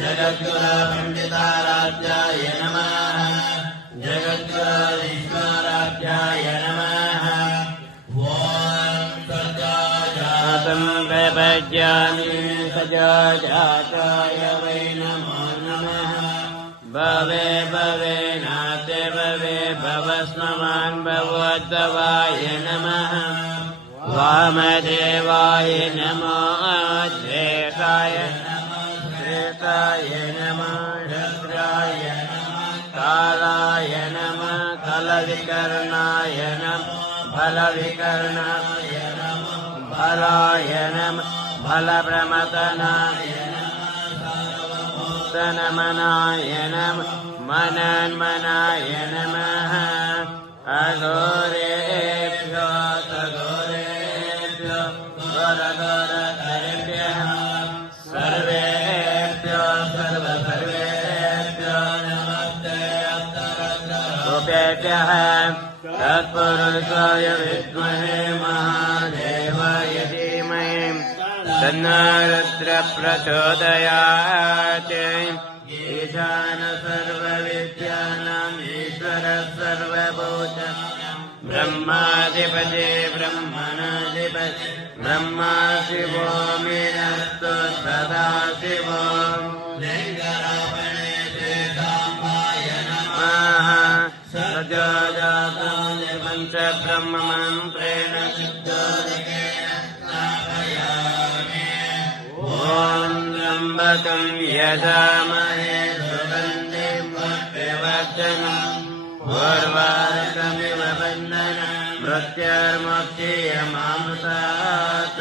जगद्गुरुपण्डिताराध्याय नमः जगद्गुरुविष्णुराध्याय नमः ॐ प्रपद्यामि सजाजाताय वै नमो नमः भवे भवे नाते भवे भवस्मवान् भगवद्भवाय नमः वामदेवाय नमो ज्येष्ठाय श्रेष्ठाय नमः रुद्राय नमः कालाय नमः कलविकर्णाय नमः फलविकर्णाय नमः फलाय नमः फलप्रमथनाय नमनाय नमः मनन्मनाय नमः अघोरेभ्यो सघोरेभ्यो घोरघोरधरेभ्यः सर्वेभ्यो सर्वसर्वेभ्यो नमस्ते रूपेभ्यः तत्पुरुषाय विद्महे महादेवाय धीमहि तन्नो रुद्रः प्रचोदयात् ईशान सर्वविद्यानाम् ईश्वरः सर्वभूतानां ब्रह्माधिपति ब्रह्मणाधिपति ब्रह्मा शिवो मेनस्तु सदा शिवो लिङ्गरापणे श्रीकाम्बाय नमः सजोजाताय पञ्चब्रह्ममन्त्रेण सिद्धोदकेन स्थापयामि ॐ त्र्यम्बकं यजामहे सुगन्धिं पुष्टिवर्धनम् उर्वारुकमिव बन्धनं मृत्युर्मुक्षीयमामृतात्